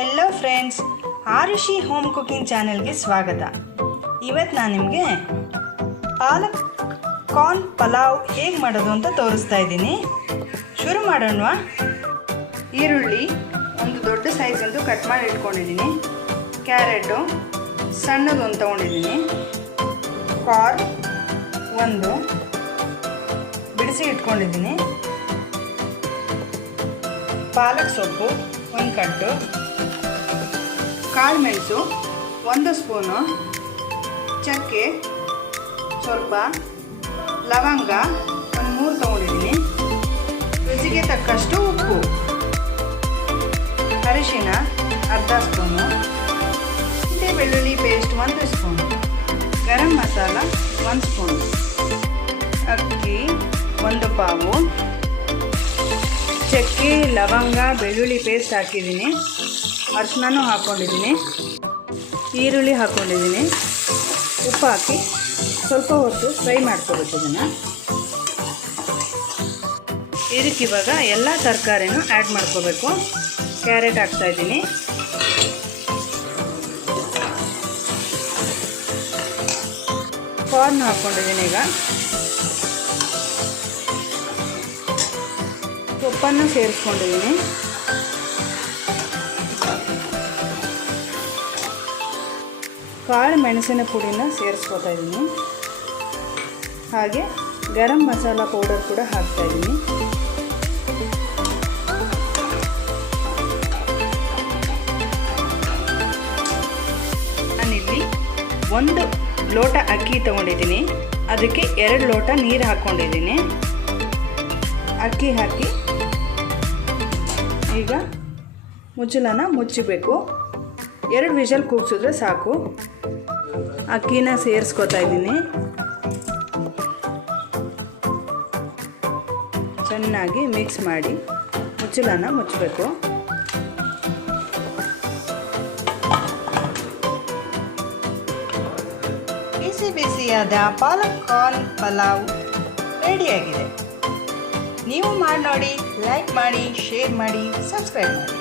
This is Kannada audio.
Hello friends Arushi home cooking ಚಾನೆಲ್ಗೆ ಸ್ವಾಗತ. ಇವತ್ತು ನಾನು ನಿಮಗೆ ಪಾಲಕ್ ಕಾರ್ನ್ ಪಲಾವ್ ಹೇಗೆ ಮಾಡೋದು ಅಂತ ತೋರಿಸ್ತಾ ಇದ್ದೀನಿ. ಶುರು ಮಾಡೋಣವಾ? ಈರುಳ್ಳಿ ಒಂದು ದೊಡ್ಡ ಸೈಜಂದು ಕಟ್ ಮಾಡಿ ಇಟ್ಕೊಂಡಿದ್ದೀನಿ. ಕ್ಯಾರೆಟು ಸಣ್ಣದು ಒಂದು ತೊಗೊಂಡಿದ್ದೀನಿ. ಕಾರ್ನ್ ಒಂದು ಬಿಡಿಸಿ ಇಟ್ಕೊಂಡಿದ್ದೀನಿ. ಪಾಲಕ್ ಸೊಪ್ಪು ಒಂದು ಕಟ್ಟು. ಕಾಳು ಮೆಣಸು, ಒಂದು ಸ್ಪೂನು, ಚಕ್ಕೆ, ಸ್ವಲ್ಪ ಲವಂಗ, ಒಂದು ಮೂರು ತೊಗೊಂಡಿದ್ದೀನಿ. ರುಚಿಗೆ ತಕ್ಕಷ್ಟು ಉಪ್ಪು. ಅರಿಶಿನ, ಅರ್ಧ ಸ್ಪೂನು. ಶುಂಠಿ, ಬೆಳ್ಳುಳ್ಳಿ ಪೇಸ್ಟ್ ಒಂದು ಸ್ಪೂನು. ಗರಂ ಮಸಾಲ ಒಂದು ಸ್ಪೂನು. ಅಕ್ಕಿ ಒಂದು ಪಾವು. ಚಕ್ಕೆ, ಲವಂಗ, ಬೆಳ್ಳುಳ್ಳಿ ಪೇಸ್ಟ್ ಹಾಕಿದ್ದೀನಿ. ಅರಿಶಿನೂ ಹಾಕ್ಕೊಂಡಿದ್ದೀನಿ. ಈರುಳ್ಳಿ ಹಾಕ್ಕೊಂಡಿದ್ದೀನಿ. ಉಪ್ಪು ಹಾಕಿ ಸ್ವಲ್ಪ ಹೊತ್ತು ಫ್ರೈ ಮಾಡ್ಕೋಬೇಕು ಇದನ್ನು. ಇದಕ್ಕಿವಾಗ ಎಲ್ಲ ತರಕಾರಿನೂ ಆ್ಯಡ್ ಮಾಡ್ಕೋಬೇಕು. ಕ್ಯಾರೆಟ್ ಹಾಕ್ತಾಯಿದ್ದೀನಿ ಕಾರ್ನ್ ಹಾಕ್ಕೊಂಡಿದ್ದೀನಿ ಈಗ. ಸೊಪ್ಪನ್ನು ಸೇರಿಸ್ಕೊಂಡಿದ್ದೀನಿ. ಕಾಳು ಮೆಣಸಿನ ಪುಡಿನ ಸೇರಿಸ್ಕೊತಾ ಇದ್ದೀನಿ ಹಾಗೆ ಗರಂ ಮಸಾಲ ಪೌಡರ್ ಕೂಡ ಹಾಕ್ತಾ ಇದ್ದೀನಿ ನಾನಿಲ್ಲಿ ಒಂದು ಲೋಟ ಅಕ್ಕಿ ತಗೊಂಡಿದ್ದೀನಿ. ಅದಕ್ಕೆ ಎರಡು ಲೋಟ ನೀರು ಹಾಕ್ಕೊಂಡಿದ್ದೀನಿ ಅಕ್ಕಿ ಹಾಕಿ ಈಗ ಮುಚ್ಚಲನ ಮುಚ್ಚಬೇಕು. ಎರಡು ವಿಷಲ್ ಕೂಗ್ಸಿದ್ರೆ ಸಾಕು. ಅಕ್ಕಿನ ಸೇರಿಸ್ಕೊತಾ ಇದ್ದೀನಿ. ಚೆನ್ನಾಗಿ ಮಿಕ್ಸ್ ಮಾಡಿ ಮುಚ್ಚಲನ ಮುಚ್ಚಬೇಕು. ಬಿಸಿ ಬಿಸಿಯಾದ ಪಾಲಕ್ ಕಾರ್ನ್ ಪಲಾವ್ ರೆಡಿಯಾಗಿದೆ ನೀವು ಮಾಡಿ ನೋಡಿ ಲೈಕ್ ಮಾಡಿ ಶೇರ್ ಮಾಡಿ ಸಬ್ಸ್ಕ್ರೈಬ್ ಮಾಡಿ.